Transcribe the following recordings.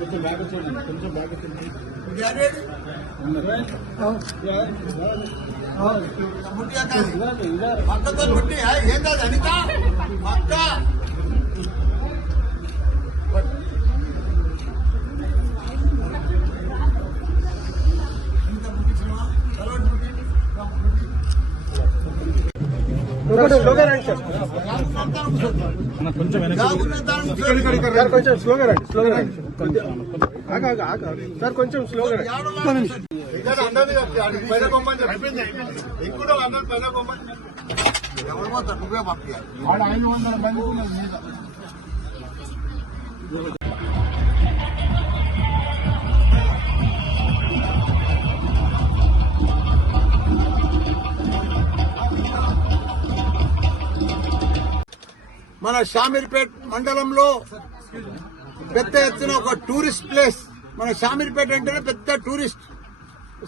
కొంచెం బ్యాగ్ పక్కతో ముట్టి ఏం కాదు అనిత పక్క కొంచెం కొంచెం స్లోగా రండి సార్ కొంచెం స్లోగా ఎవరు పోతారు నువ్వే పంపించాలి. మన షామీర్పేట్ మండలంలో పెద్ద ఎత్తున ఒక టూరిస్ట్ ప్లేస్. మన షామీర్పేట అంటేనే పెద్ద టూరిస్ట్.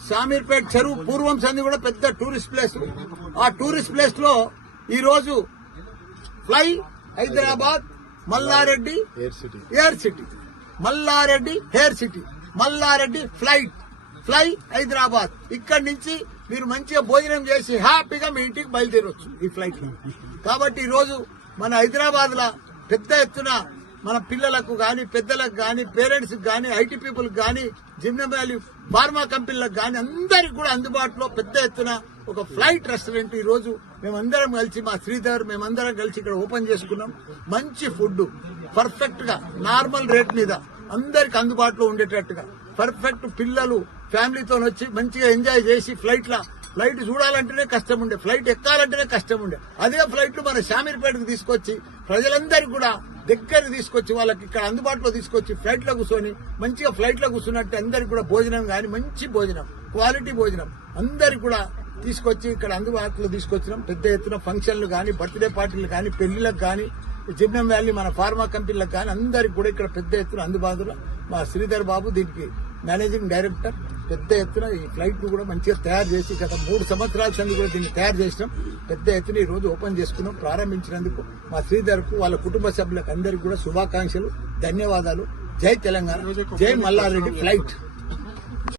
షామీర్పేట్ చెరువు పూర్వం సంది కూడా పెద్ద టూరిస్ట్ ప్లేస్. ఆ టూరిస్ట్ ప్లేస్ లో ఈ రోజు fly Hyderabad Malla Reddy air city, Malla Reddy air city, Malla Reddy fly Hyderabad. ఇక్కడి నుంచి మీరు మంచిగా భోజనం చేసి హ్యాపీగా మీ ఇంటికి బయలుదేరవచ్చు ఈ ఫ్లైట్ లో. కాబట్టి ఈ రోజు మన హైదరాబాద్ లో పెద్ద ఎత్తున మన పిల్లలకు గాని, పెద్దలకు గాని, పేరెంట్స్ గాని, ఐటీ పీపుల్ గాని, జిమ్నమ్ వ్యాలీ ఫార్మా కంపెనీలకు గాని అందరికి కూడా అందుబాటులో పెద్ద ఎత్తున ఒక ఫ్లైట్ రెస్టారెంట్ ఈ రోజు మేమందరం కలిసి, మా శ్రీధర్ మేమందరం కలిసి ఇక్కడ ఓపెన్ చేసుకున్నాం. మంచి ఫుడ్ పర్ఫెక్ట్ గా నార్మల్ రేట్ మీద అందరికి అందుబాటులో ఉండేటట్టుగా పర్ఫెక్ట్ పిల్లలు ఫ్యామిలీతో వచ్చి మంచిగా ఎంజాయ్ చేసి ఫ్లైట్ చూడాలంటేనే కష్టం ఉండే, ఫ్లైట్ ఎక్కాలంటేనే కష్టం ఉండే. అదే ఫ్లైట్ మన షామీర్పేటకు తీసుకొచ్చి ప్రజలందరికీ కూడా దగ్గర తీసుకొచ్చి వాళ్ళకి ఇక్కడ అందుబాటులో తీసుకొచ్చి ఫ్లైట్ లో కూర్చొని మంచిగా ఫ్లైట్ లో కూర్చున్నట్టు అందరికి కూడా భోజనం కానీ మంచి భోజనం, క్వాలిటీ భోజనం అందరికి కూడా తీసుకొచ్చి ఇక్కడ అందుబాటులో తీసుకొచ్చినాం. పెద్ద ఎత్తున ఫంక్షన్లు కానీ, బర్త్డే పార్టీలు కానీ, పెళ్లిలకు కానీ, జిమ్నమ్ వ్యాలీ మన ఫార్మా కంపెనీలకు కానీ అందరికి కూడా ఇక్కడ పెద్ద ఎత్తున అందుబాటులో మా శ్రీధర్ బాబు దీనికి మేనేజింగ్ డైరెక్టర్. పెద్ద ఎత్తున ఈ ఫ్లైట్ ను కూడా మంచిగా తయారు చేసి గత 3 సంవత్సరాల సంది కూడా దీన్ని తయారు చేసినాం. పెద్ద ఎత్తున ఈ రోజు ఓపెన్ చేసుకున్నాం. ప్రారంభించినందుకు మా శ్రీధర్ కు వాళ్ళ కుటుంబ సభ్యులకు అందరికీ కూడా శుభాకాంక్షలు, ధన్యవాదాలు. జై తెలంగాణ, జై మల్లారెడ్డి ఫ్లైట్.